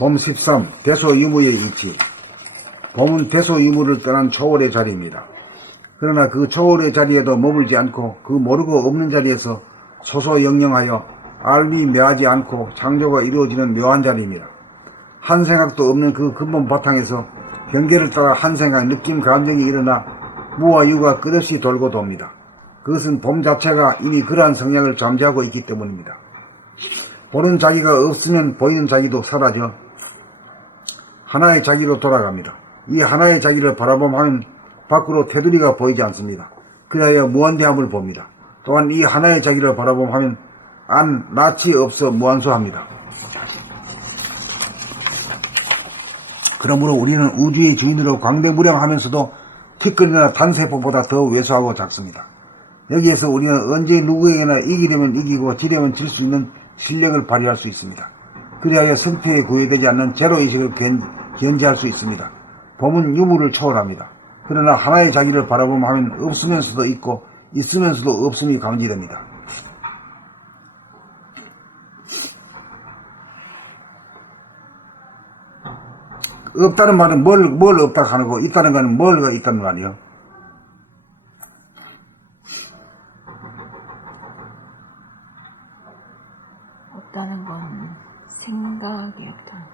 봄 13 대소유무의 이치. 봄은 대소유무를 떠난 초월의 자리입니다. 그러나 그 초월의 자리에도 머물지 않고 그 모르고 없는 자리에서 소소영영하여 알미 묘하지 않고 창조가 이루어지는 묘한 자리입니다. 한 생각도 없는 그 근본 바탕에서 경계를 따라 한 생각, 느낌, 감정이 일어나 무와 유가 끝없이 돌고 돕니다. 그것은 봄 자체가 이미 그러한 성향을 잠재하고 있기 때문입니다. 보는 자기가 없으면 보이는 자기도 사라져 하나의 자기로 돌아갑니다. 이 하나의 자기를 바라보면 밖으로 테두리가 보이지 않습니다. 그리하여 무한대함을 봅니다. 또한 이 하나의 자기를 바라보면 낯이 없어 무한소합니다. 그러므로 우리는 우주의 주인으로 광대무량하면서도 티끌이나 단세포보다 더 왜소하고 작습니다. 여기에서 우리는 언제 누구에게나 이기려면 이기고 지려면 질 수 있는 실력을 발휘할 수 있습니다. 그리하여 성패에 구애되지 않는 제로의식을 견지할 수 있습니다. 봄은 유무를 초월합니다. 그러나 하나의 자기를 바라보면 없으면서도 있고 있으면서도 없음이 감지됩니다. 없다는 말은 뭘 없다 하는 거고 있다는 거는 뭘가 있다는 거 아니에요? 없다는 건 생각이 없다.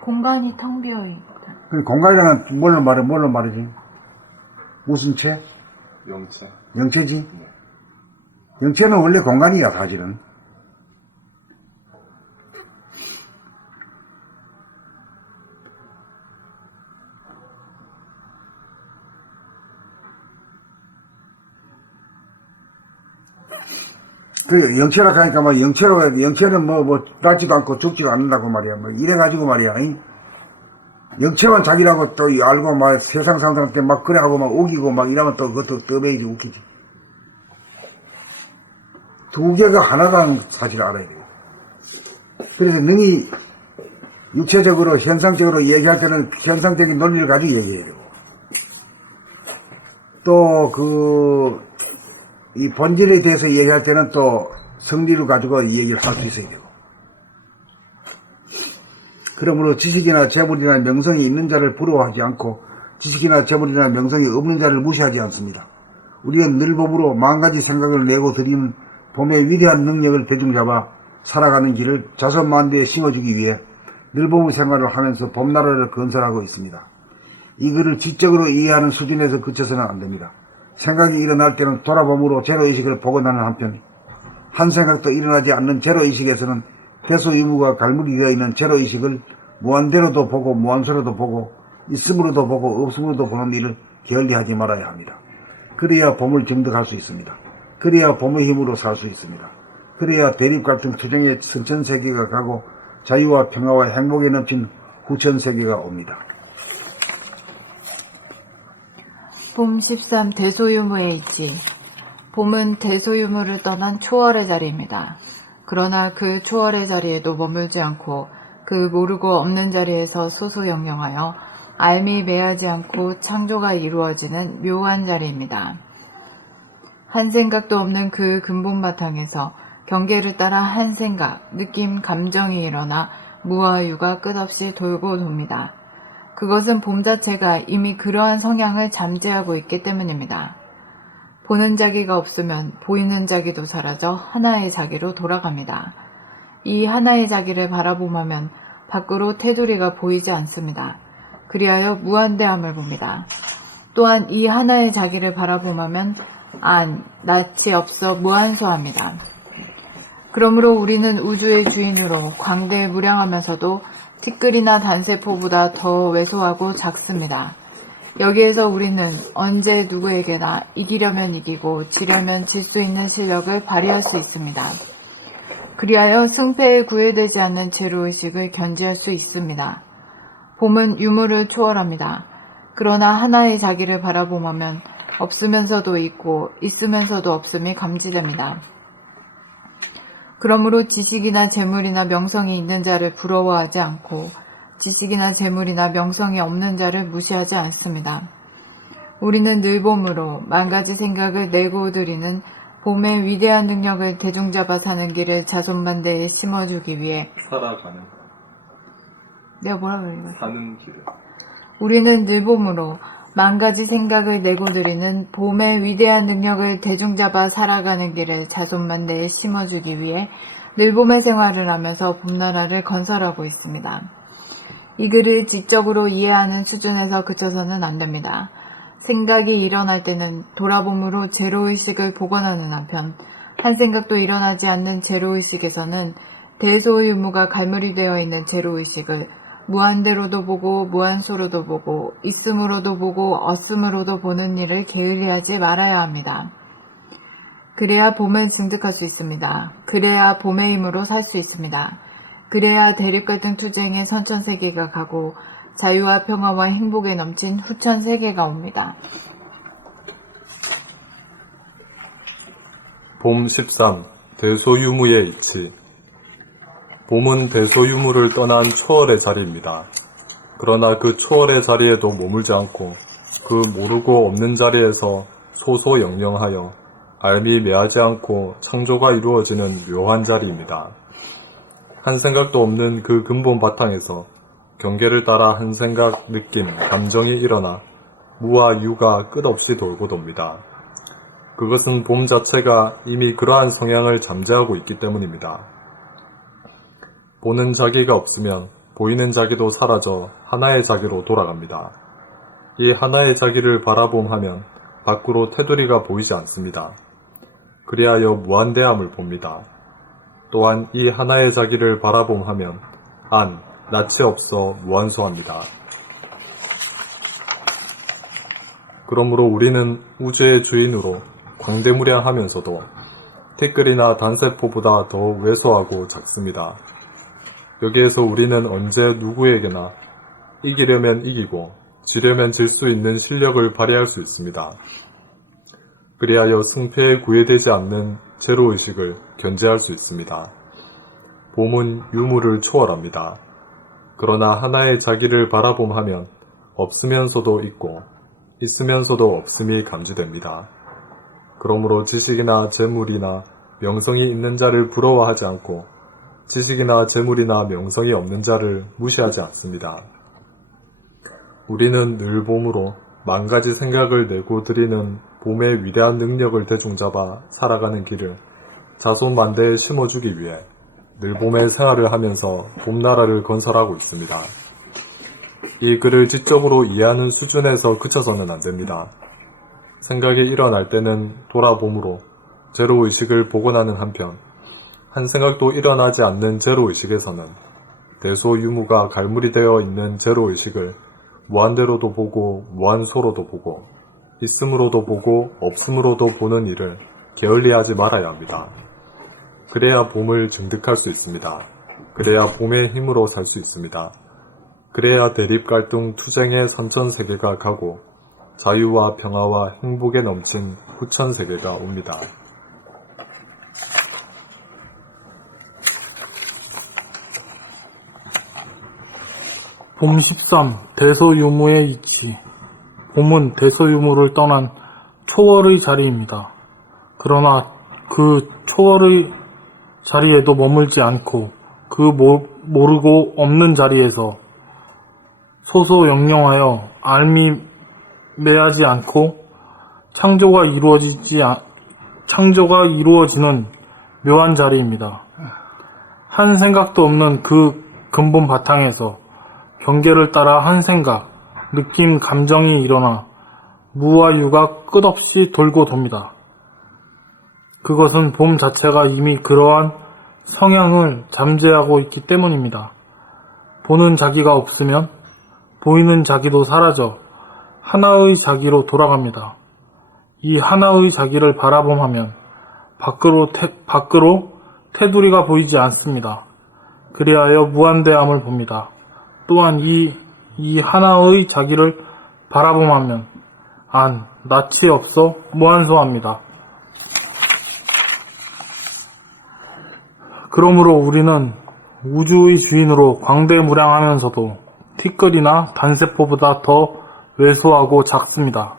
공간이 텅 비어 있다. 공간이라는 뭘로 말이지? 무슨 체? 영체. 영체지? 네. 영체는 원래 공간이야, 사실은. 그 영체라 하니까 막 영체는 낫지도 않고 죽지도 않는다고 말이야. 이래가지고 말이야. 영체만 자기라고 또 알고 막 세상 사람들한테 막 그래하고 막 우기고 막 이러면 또 그것도 떠배이지 웃기지. 두 개가 하나라는 사실을 알아야 돼요. 그래서 능히 육체적으로 현상적으로 얘기할 때는 현상적인 논리를 가지고 얘기해야 되고 또 이 본질에 대해서 얘기할 때는 또 성리를 가지고 이 얘기를 할 수 있어야 되고 그러므로 지식이나 재물이나 명성이 있는 자를 부러워하지 않고 지식이나 재물이나 명성이 없는 자를 무시하지 않습니다. 우리는 늘 봄으로 만가지 생각을 내고 드리는 봄의 위대한 능력을 대중잡아 살아가는 길을 자손만대에 심어주기 위해 늘 봄의 생활을 하면서 봄나라를 건설하고 있습니다. 이것을 지적으로 이해하는 수준에서 그쳐서는 안 됩니다. 생각이 일어날 때는 돌아봄으로 제로의식을 복원하는 한편 한 생각도 일어나지 않는 제로의식에서는 대소유무가 갈무리 되어 있는 제로의식을 무한대로도 보고 무한소로도 보고 있음으로도 보고 없음으로도 보는 일을 게을리하지 말아야 합니다. 그래야 봄을 정득할 수 있습니다. 그래야 봄의 힘으로 살 수 있습니다. 그래야 대립갈등 투쟁의 선천세계가 가고 자유와 평화와 행복에 넘친 후천세계가 옵니다. 봄 13 대소유무의 이치. 봄은 대소유무를 떠난 초월의 자리입니다. 그러나 그 초월의 자리에도 머물지 않고 그 모르고 없는 자리에서 소소영영하여 알미 매하지 않고 창조가 이루어지는 묘한 자리입니다. 한 생각도 없는 그 근본 바탕에서 경계를 따라 한 생각, 느낌, 감정이 일어나 무와 유가 끝없이 돌고 돕니다. 그것은 봄 자체가 이미 그러한 성향을 잠재하고 있기 때문입니다. 보는 자기가 없으면 보이는 자기도 사라져 하나의 자기로 돌아갑니다. 이 하나의 자기를 바라보면 밖으로 테두리가 보이지 않습니다. 그리하여 무한대함을 봅니다. 또한 이 하나의 자기를 바라보면 낯이 없어 무한소합니다. 그러므로 우리는 우주의 주인으로 광대무량하면서도 티끌이나 단세포보다 더 왜소하고 작습니다. 여기에서 우리는 언제 누구에게나 이기려면 이기고 지려면 질 수 있는 실력을 발휘할 수 있습니다. 그리하여 승패에 구애되지 않는 제로의식을 견지할 수 있습니다. 봄은 유무를 초월합니다. 그러나 하나의 자기를 바라보면 없으면서도 있고 있으면서도 없음이 감지됩니다. 그러므로 지식이나 재물이나 명성이 있는 자를 부러워하지 않고 지식이나 재물이나 명성이 없는 자를 무시하지 않습니다. 우리는 늘 봄으로 만가지 생각을 내고 드리는 봄의 위대한 능력을 대중잡아 사는 길을 자손만대에 심어주기 위해 살아가는 내가 뭐라 그래? 사는 길을 우리는 늘봄으로 만가지 생각을 내고 드리는 봄의 위대한 능력을 대중잡아 살아가는 길을 자손만대에 심어주기 위해 늘봄의 생활을 하면서 봄나라를 건설하고 있습니다. 이 글을 지적으로 이해하는 수준에서 그쳐서는 안 됩니다. 생각이 일어날 때는 돌아봄으로 제로의식을 복원하는 한편 한 생각도 일어나지 않는 제로의식에서는 대소유무가 갈무리 되어 있는 제로의식을 무한대로도 보고 무한소로도 보고 있음으로도 보고 없음으로도 보는 일을 게을리하지 말아야 합니다. 그래야 봄을 증득할 수 있습니다. 그래야 봄의 힘으로 살 수 있습니다. 그래야 대립갈등 투쟁의 선천세계가 가고 자유와 평화와 행복에 넘친 후천세계가 옵니다. 봄 13. 대소유무의 이치. 봄은 대소유무를 떠난 초월의 자리입니다. 그러나 그 초월의 자리에도 머물지 않고 그 모르고 없는 자리에서 소소영영하여 알미 매하지 않고 창조가 이루어지는 묘한 자리입니다. 한 생각도 없는 그 근본 바탕에서 경계를 따라 한 생각, 느낌, 감정이 일어나 무와 유가 끝없이 돌고 돕니다. 그것은 봄 자체가 이미 그러한 성향을 잠재하고 있기 때문입니다. 보는 자기가 없으면 보이는 자기도 사라져 하나의 자기로 돌아갑니다. 이 하나의 자기를 바라봄하면 밖으로 테두리가 보이지 않습니다. 그리하여 무한대함을 봅니다. 또한 이 하나의 자기를 바라봄하면 안, 낯이 없어 무한소합니다. 그러므로 우리는 우주의 주인으로 광대무량하면서도 티끌이나 단세포보다 더 왜소하고 작습니다. 여기에서 우리는 언제 누구에게나 이기려면 이기고 지려면 질 수 있는 실력을 발휘할 수 있습니다. 그리하여 승패에 구애되지 않는 제로의식을 견제할 수 있습니다. 봄은 유무를 초월합니다. 그러나 하나의 자기를 바라봄하면 없으면서도 있고 있으면서도 없음이 감지됩니다. 그러므로 지식이나 재물이나 명성이 있는 자를 부러워하지 않고 지식이나 재물이나 명성이 없는 자를 무시하지 않습니다. 우리는 늘 봄으로 만가지 생각을 내고 드리는 봄의 위대한 능력을 대중잡아 살아가는 길을 자손만대에 심어주기 위해 늘 봄의 생활을 하면서 봄나라를 건설하고 있습니다. 이 글을 지적으로 이해하는 수준에서 그쳐서는 안 됩니다. 생각이 일어날 때는 돌아봄으로 제로의식을 복원하는 한편 한 생각도 일어나지 않는 제로의식에서는 대소유무가 갈무리 되어 있는 제로의식을 무한대로도 보고 무한소로도 보고 있음으로도 보고 없음으로도 보는 일을 게을리하지 말아야 합니다. 그래야 봄을 증득할 수 있습니다. 그래야 봄의 힘으로 살 수 있습니다. 그래야 대립갈등 투쟁의 선천세계가 가고 자유와 평화와 행복에 넘친 후천세계가 옵니다. 봄 13. 대소유무의 이치. 봄은 대소유무를 떠난 초월의 자리입니다. 그러나 그 초월의 자리에도 머물지 않고 그 모르고 없는 자리에서 소소영영하여 알미 매하지 않고 창조가 이루어지는 묘한 자리입니다. 한 생각도 없는 그 근본 바탕에서 경계를 따라 한 생각, 느낌, 감정이 일어나 무와 유가 끝없이 돌고 돕니다. 그것은 봄 자체가 이미 그러한 성향을 잠재하고 있기 때문입니다. 보는 자기가 없으면 보이는 자기도 사라져 하나의 자기로 돌아갑니다. 이 하나의 자기를 바라봄하면 밖으로 테두리가 보이지 않습니다. 그리하여 무한대함을 봅니다. 또한 이 하나의 자기를 바라봄하면 안, 낯이 없어 무한소합니다. 그러므로 우리는 우주의 주인으로 광대무량하면서도 티끌이나 단세포보다 더 왜소하고 작습니다.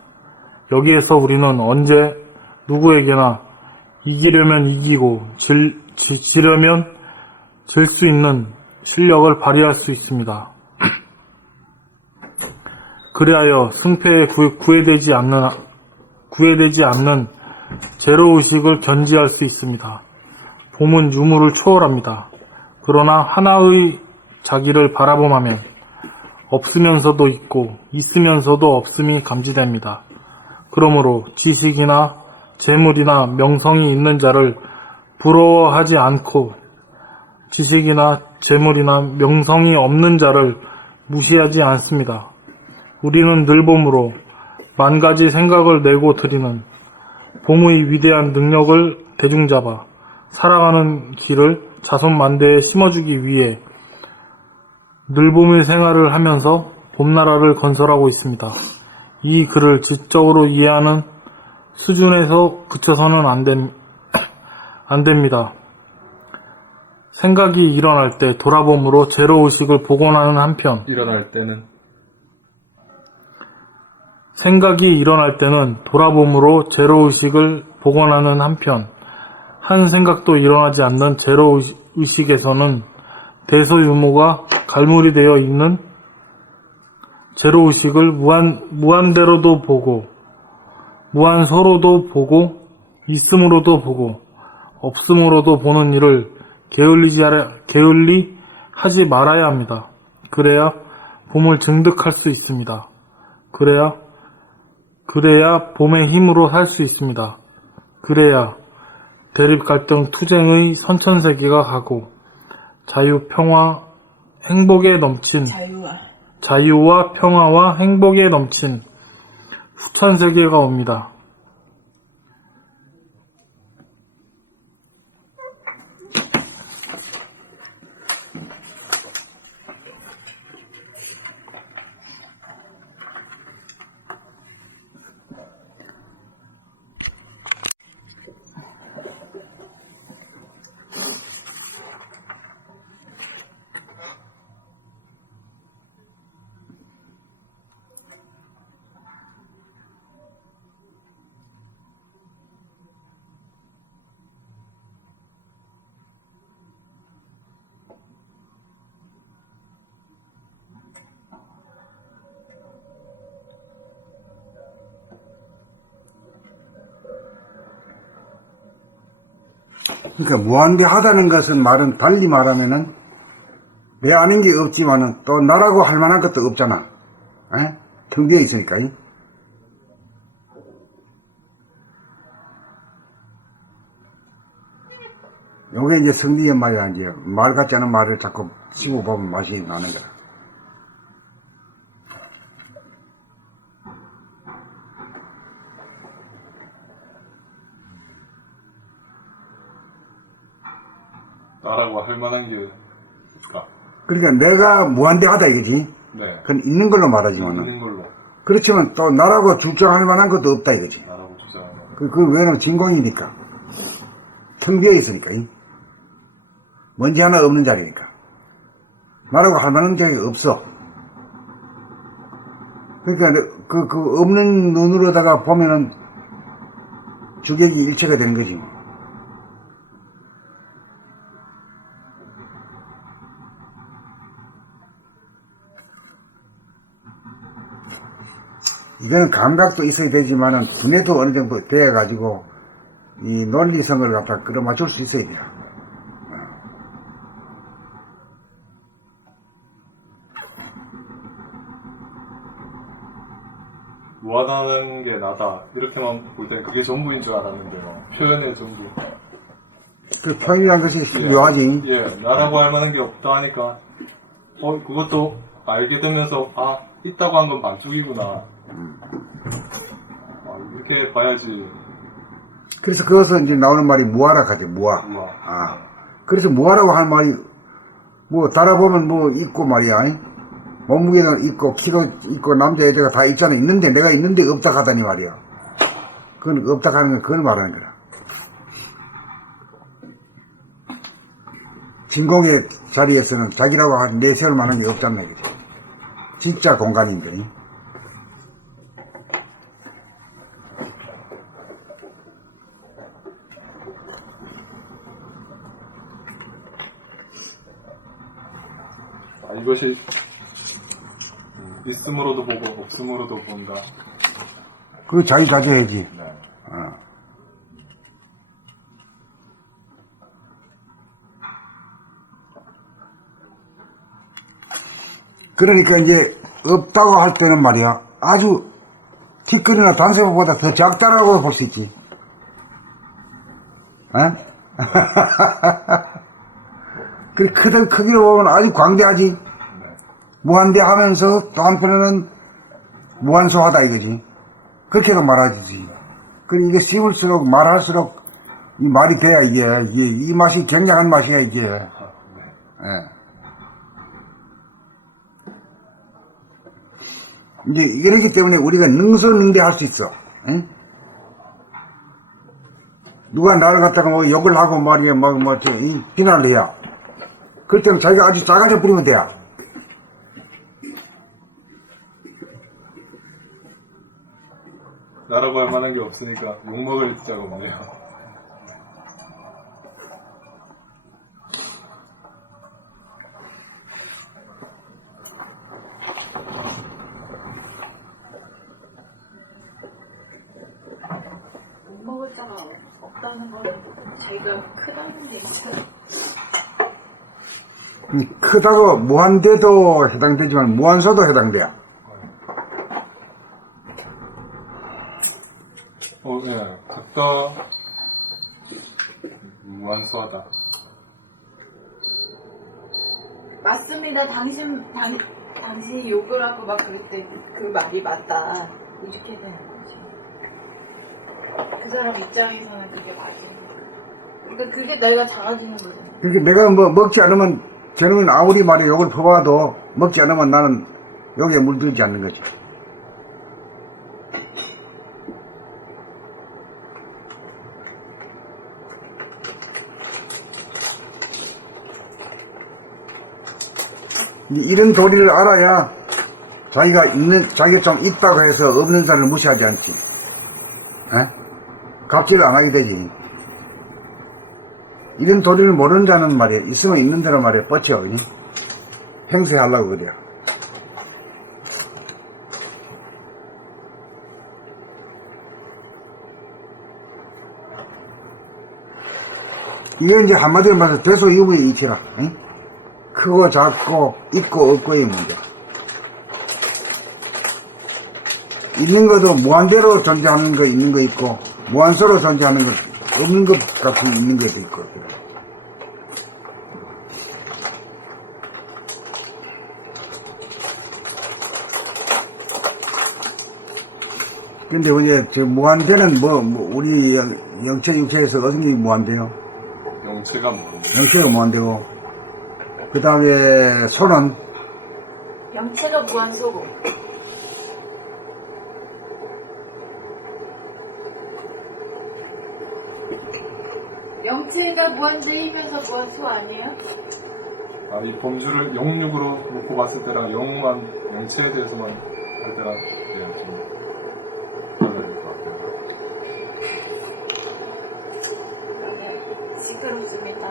여기에서 우리는 언제 누구에게나 이기려면 이기고 지려면 질 수 있는 실력을 발휘할 수 있습니다. 그리하여 승패에 구애되지 않는 제로의식을 견지할 수 있습니다. 봄은 유무를 초월합니다. 그러나 하나의 자기를 바라봄하면 없으면서도 있고 있으면서도 없음이 감지됩니다. 그러므로 지식이나 재물이나 명성이 있는 자를 부러워하지 않고 지식이나 재물이나 명성이 없는 자를 무시하지 않습니다. 우리는 늘봄으로 만 가지 생각을 내고 드리는 봄의 위대한 능력을 대중잡아 살아가는 길을 자손 만대에 심어주기 위해 늘봄의 생활을 하면서 봄나라를 건설하고 있습니다. 이 글을 지적으로 이해하는 수준에서 그쳐서는 안 됩니다. 생각이 일어날 때 돌아봄으로 제로의식을 복원하는 한편 일어날 때는 생각이 일어날 때는 돌아봄으로 제로의식을 복원하는 한편 한 생각도 일어나지 않는 제로의식에서는 대소유무가 갈무리 되어 있는 제로의식을 무한대로도 보고 무한소로도 보고 있음으로도 보고 없음으로도 보는 일을 게을리 하지 말아야 합니다. 그래야 봄을 증득할 수 있습니다. 그래야 봄의 힘으로 살 수 있습니다. 그래야 대립 갈등 투쟁의 선천세계가 가고 자유와 평화와 행복에 넘친 후천세계가 옵니다. 그러니까 무한대하다는 것은 달리 말하면은 내 아닌 게 없지만은 또 나라고 할 만한 것도 없잖아. 텅 비어 있으니까. 요게 이제 성리의 말이야. 이제 말 같지 않은 말을 자꾸 씹어보면 맛이 나는 거야. 나라고 할 만한 게 없을까? 그러니까 내가 무한대하다 이거지. 네. 그건 있는 걸로 말하지만은. 있는 걸로 그렇지만 또 나라고 주장할 만한 것도 없다 이거지. 나라고 주장하는. 그 왜냐면 진공이니까. 텅 비어 있으니까. 먼지 하나 없는 자리니까. 나라고 할 만한 자리가 없어. 그러니까 그 없는 눈으로다가 보면은 주객이 일체가 되는 거지 뭐. 이거는 감각도 있어야 되지만은 두뇌도 어느 정도 돼가지고 이 논리성을 갖다 끌어맞출 수 있어야 돼요. 무한하는 게 나다 이렇게만 볼 땐 그게 전부인 줄 알았는데요. 표현의 전부. 그 표현이란 것이 묘하지. 예, 나라고 할 만한 게 없다 하니까 그것도 알게 되면서 있다고 한 건 반쪽이구나. 이렇게 봐야지. 그래서 그것은 이제 나오는 말이 무아라 하죠. 무아. 그래서 무아라고 하는 말이 달아보면 있고 말이야. 몸무게는 있고 키도 있고 남자 여자가 다 있잖아. 있는데 내가 있는데 없다 하다니 말이야. 그건 없다 하는 건 그걸 말하는 거라. 진공의 자리에서는 자기라고 내세울 만한 게 없잖아 이거지. 진짜 공간인데. 이것이 있음으로도 보고 없음으로도 본다. 그거 자기 가져야지. 네. 어. 그러니까 이제 없다고 할 때는 말이야 아주 티끌이나 단세포보다 더 작다라고 볼 수 있지. 어? 그 크기로 보면 아주 광대하지. 무한대하면서 또 한편에는 무한소하다 이거지. 그렇게도 말하지. 그리고 이게 씹을수록 말할수록 이 말이 돼야 이게 이 맛이 굉장한 맛이야 이게. 예. 이제 이러기 때문에 우리가 능수능대할 수 있어. 에? 누가 나를 갖다가 뭐 욕을 하고 말이야 비난을 해야. 그럴 때는 자기가 아주 작아져 버리면 돼야. 나라고 할 만한 게 없으니까 욕먹을 자가 없네요. 못 먹을 자가 없다는 건 자기가 크다는 게 있어요. 크다고 무한대도 해당되지만 무한소도 해당돼요. 예. 각각 무한소하다. 맞습니다. 당신이 욕을 하고 막 그럴 때 그 말이 맞다. 이렇게 되는 거지. 그 사람 입장에서는 그게 맞은 거야. 그러니까 그게 내가 작아지는 거잖아. 그러니까 내가 뭐 먹지 않으면 쟤는 아무리 말에 욕을 퍼봐도 먹지 않으면 나는 욕에 물들지 않는 거지. 이런 도리를 알아야 자기가 좀 있다고 해서 없는 사람을 무시하지 않지. 에? 갑질을 안 하게 되지. 이런 도리를 모르는 자는 말이야, 있으면 있는 대로 말이야, 뻗쳐. 행세하려고 그래요. 이게 이제 한마디로 말해서 대소유무의 이치라. 크고 작고 있고 없고의 문제. 있는 것도 무한대로 존재하는 거 있는 거 있고 무한소로 존재하는 것 없는 것 같은 있는 것도 있고. 근데 이제 저 무한대는 우리 영체 육체에서 어떤 게 무한대요? 영체가 뭔데? 영체가 무한대고 그 다음에 소는 영체가 무한소고. 영체가 무한대이면서 무한소 아니에요? 이 범주를 영육으로 놓고 봤을 때랑 영체에 대해서만 할 때랑 좀 달라질 것 같아요. 그러면 시끄럽습니다.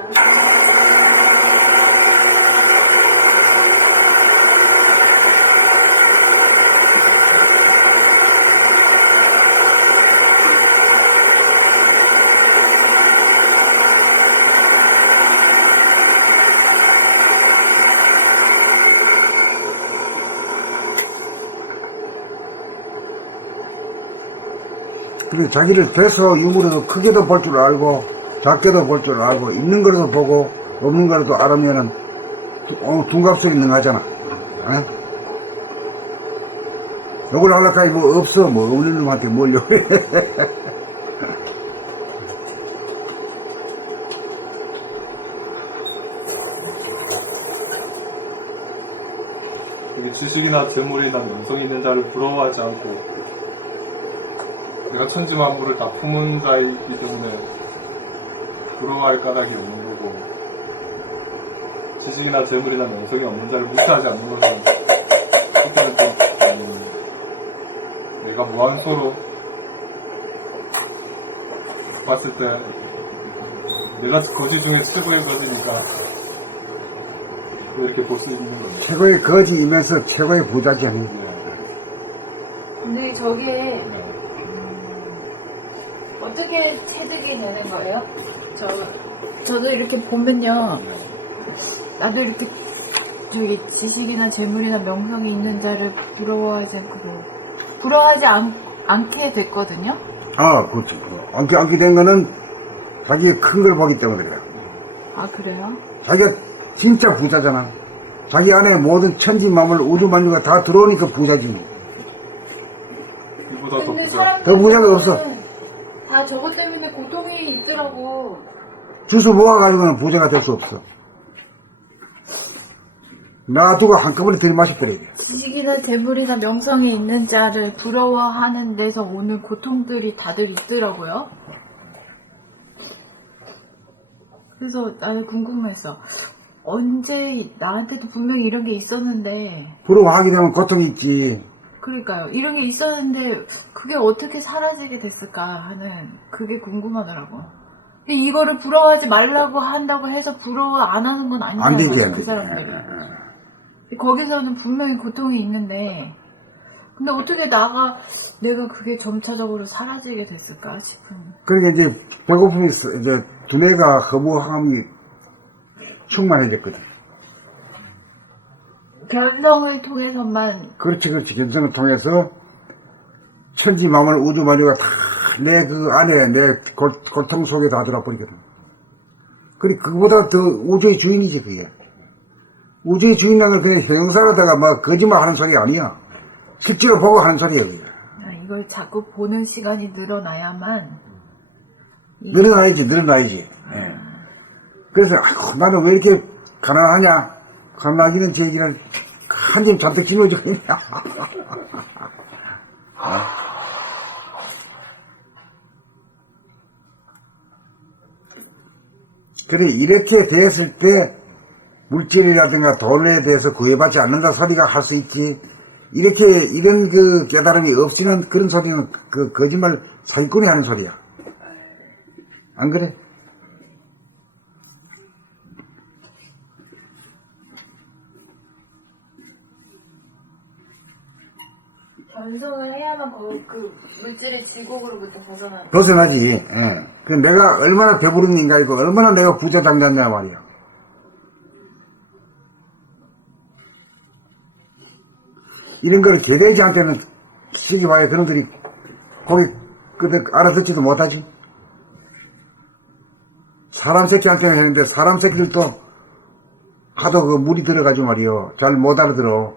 그리고 자기를 대소유무로도 크게도 볼 줄 알고 작게도 볼 줄 알고 있는 거라도 보고 없는 거라도 알으면은 둔갑술이 능하잖아. 욕을 하려고 하니 뭐 없어 없는 놈한테 뭘 욕해. 지식이나 재물이나 명성이 있는 자를 부러워하지 않고 내가 천지만물을 다 품은 자이기 때문에 부러워할 까닭이 없는 거고, 지식이나 재물이나 명성이 없는 자를 무시하지 않는 것은 그때는 좀 내가 무한소로 봤을 때 내가 거지 중에 최고의 거지니까 이렇게 볼 수 있는 거네요. 최고의 거지이면서 최고의 부자지 않니? 근데 저게 어떻게 체득이 되는 거예요? 저도 이렇게 보면요, 나도 이렇게 저기 지식이나 재물이나 명성이 있는 자를 부러워하지 않고 부러워하지 않게 됐거든요. 그렇죠. 안게 된 거는 자기가 큰 걸 보기 때문에 그래요. 아, 그래요? 자기가 진짜 부자잖아. 자기 안에 모든 천지만물 우주만유가 다 들어오니까 부자지. 이보다 더 근데 부자. 사람들 더 부자가 없어. 다 저것 때문에 고통이 있더라고. 주워 모아가지고는 부자가 될 수 없어. 놔두고 한꺼번에 들이마시더래. 지식이나 재물이나 명성이 있는 자를 부러워하는 데서 오는 고통들이 다들 있더라고요. 그래서 나는 궁금했어. 언제 나한테도 분명히 이런 게 있었는데, 부러워하게 되면 고통이 있지. 그러니까요. 이런 게 있었는데 그게 어떻게 사라지게 됐을까 하는 그게 궁금하더라고. 근데 이거를 부러워하지 말라고 한다고 해서 부러워 안 하는 건 안 되지, 아니잖아요. 안 그 되지. 사람들은. 거기서는 분명히 고통이 있는데, 근데 어떻게 내가 그게 점차적으로 사라지게 됐을까 싶은. 그러니까 이제 배고픔이 있어. 이제 두뇌가 허무함이 충만해졌거든. 견성을 통해서만. 그렇지. 견성을 통해서 천지만물 우주만유가 다 내 그 안에 내 고통 속에 다 들어버리거든. 그보다 더 우주의 주인이지 그게. 우주의 주인이라는 걸 그냥 형용사로다가 뭐 거짓말 하는 소리가 아니야. 실제로 보고 하는 소리야 그게. 이걸 자꾸 보는 시간이 늘어나야만. 늘어나야지. 예. 그래서 아이고, 나는 왜 이렇게 가난하냐. 가난하기는 제 얘기는 한 짐 잔뜩 짊어지고 있냐. 그래 이렇게 됐을 때 물질이라든가 돈에 대해서 구애받지 않는다 소리가 할 수 있지. 이런 그 깨달음이 없이는 그런 소리는 그 거짓말 사기꾼이 하는 소리야. 안 그래? 견성을 해야만 그 물질의 지곡으로부터 벗어나는. 벗어나지. 예. 그 내가 얼마나 배부른 인간이고 얼마나 내가 부자장자냐 말이야. 이런 거를 개돼지한테는 시기 봐야 그놈들이 고기 끄덕 알아듣지도 못하지. 사람 새끼한테는 했는데 사람 새끼들도 하도 그 물이 들어가지고 말이요. 잘 못 알아들어.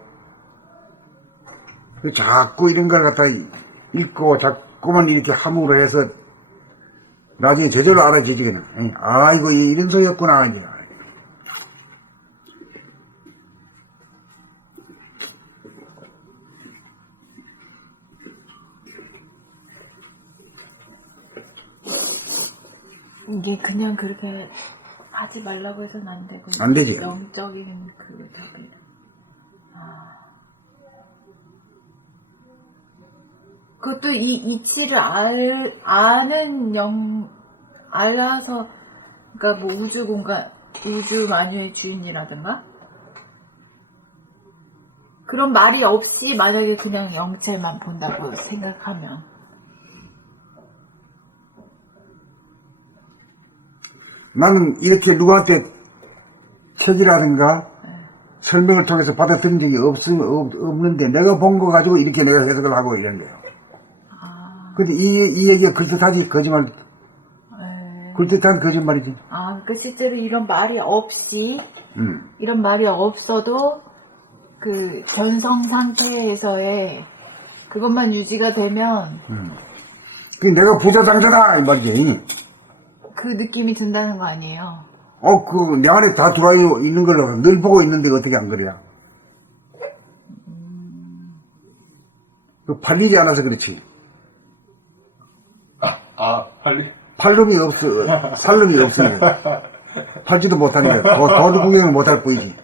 자꾸 이런 걸 갖다 읽고 자꾸만 이렇게 함으로 해서 나중에 저절로 알아지지 그냥. 이거 이런 소리였구나. 이제. 이게 그냥 그렇게 하지 말라고 해서는 안 되고. 안 되지. 영적인 그거답니다. 그것도 이 이치를 알아서, 그러니까 뭐 우주 공간, 우주 만유의 주인이라든가? 그런 말이 없이 만약에 그냥 영체만 본다고 생각하면. 나는 이렇게 누구한테 책이라든가 설명을 통해서 받아들인 적이 없는데 내가 본 거 가지고 이렇게 내가 해석을 하고 이런 거예요. 근데 이 얘기가 그럴듯하지, 거짓말. 그럴듯한 거짓말이지. 그러니까 실제로 이런 말이 없이, 이런 말이 없어도 그 견성 상태에서의 그것만 유지가 되면 그 내가 부자장자다 이 말이지. 그 느낌이 든다는 거 아니에요? 내 안에 다 들어와 있는 걸 늘 보고 있는데 어떻게 안 그래야? 팔리지 않아서 그렇지. 팔름이 없어. 살름이 없으니까. 팔지도 못하니까. 도둑 구경을 못할 뿐이지.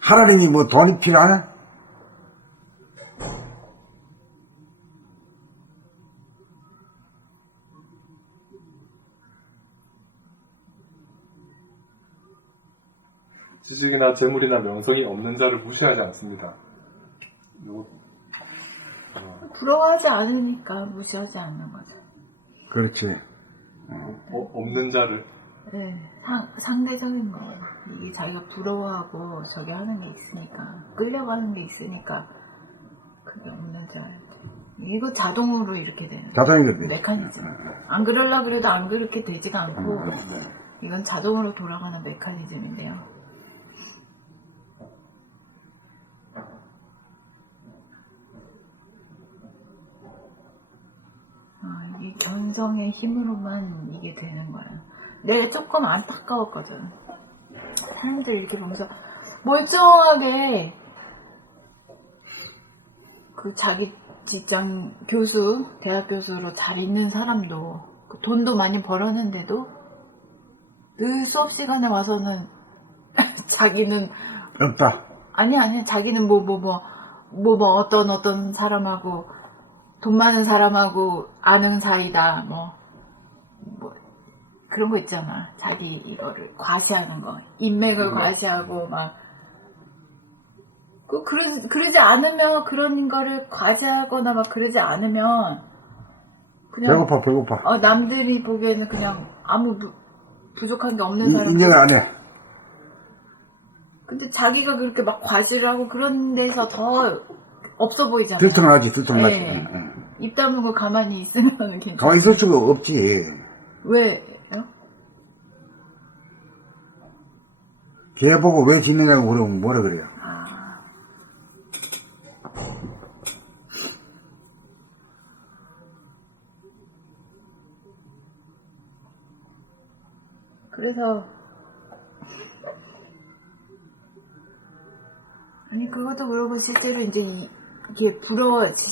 하나님이 뭐 돈이 필요하나? 지식이나 재물이나 명성이 없는 자를 무시하지 않습니다. 부러워하지 않으니까 무시하지 않는 거죠. 그렇지. 없는 자를. 네, 상대적인 거예요. 이게 자기가 부러워하고 저기 하는 게 있으니까, 끌려가는 게 있으니까 그게 없는 줄 알지. 이거 자동으로 이렇게 되는 거예요. 자동이거든. 메커니즘. 안 그러려고 그래도 안 그렇게 되지가 않고 이건 자동으로 돌아가는 메커니즘인데요. 이 견성의 힘으로만 이게 되는 거야. 내가 조금 안타까웠거든. 사람들 이렇게 보면서 멀쩡하게 그 자기 직장 교수, 대학 교수로 잘 있는 사람도 돈도 많이 벌었는데도 늘 수업 시간에 와서는 자기는 없다. 아니 자기는 어떤 사람하고 돈 많은 사람하고 아는 사이다 뭐 그런 거 있잖아. 자기 이거를 과시하는 거, 인맥을 과시하고 막 그러지 않으면 그런 거를 과시하거나 막 그러지 않으면 그냥 배고파. 남들이 보기에는 그냥 아무 부족한 게 없는 사람. 인정을 안 해. 근데 자기가 그렇게 막 과시를 하고 그런 데서 더 없어 보이잖아요. 들통나지. 네. 입 다물고 가만히 있으면 괜찮아. 가만히 있을 수가 없지. 왜요? 걔 보고 왜 짓느냐고 물으면 뭐라 그래요. 그래서 아니 그것도 그러고 실제로 이제 이게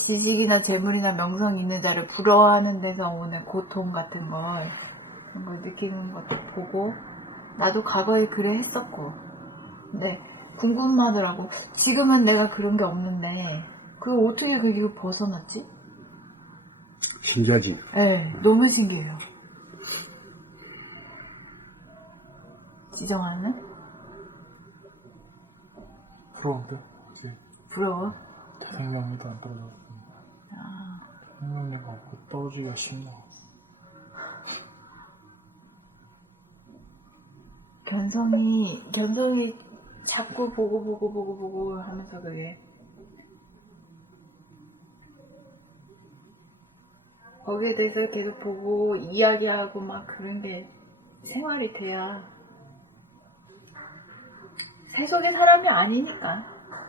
지식이나 재물이나 명성이 있는 자를 부러워하는 데서 오는 고통 같은 걸 그런 걸 느끼는 것도 보고 나도 과거에 그래 했었고 근데 궁금하더라고. 지금은 내가 그런 게 없는데 어떻게 그게 벗어났지? 신기하지. 네, 너무 신기해요. 지정하는? 부러운데? 혹시 부러워? 생명력도 안 떨어졌습니다. 생명력 없고 떨어지기가 쉽나? 견성이 자꾸 보고 하면서 그게 거기에 대해서 계속 보고 이야기하고 막 그런 게 생활이 돼야 세속의 사람이 아니니까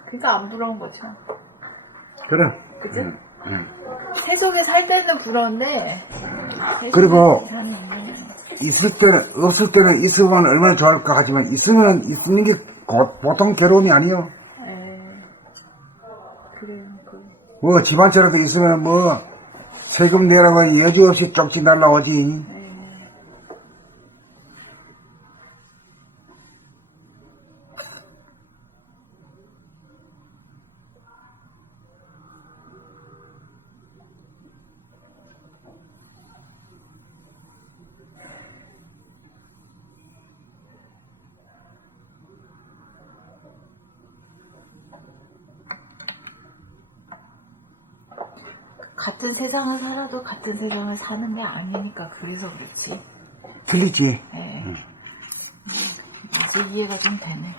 그러니까 안 부러운 거죠. 그래. 그죠? 세속에 살 때는 부러운데 그리고 사람이 있는 거예요. 있을 때는 없을 때는 있으면 얼마나 좋을까 하지만 있으면 있는 게 보통 괴로움이 아니요. 그래요. 뭐 집안처라도 있으면 뭐 세금 내라고 여지없이 쪽지 날라오지. 같은 세상을 살아도 같은 세상을 사는 게 아니니까 그래서 그렇지. 틀리지. 이제 이해가 좀 되네.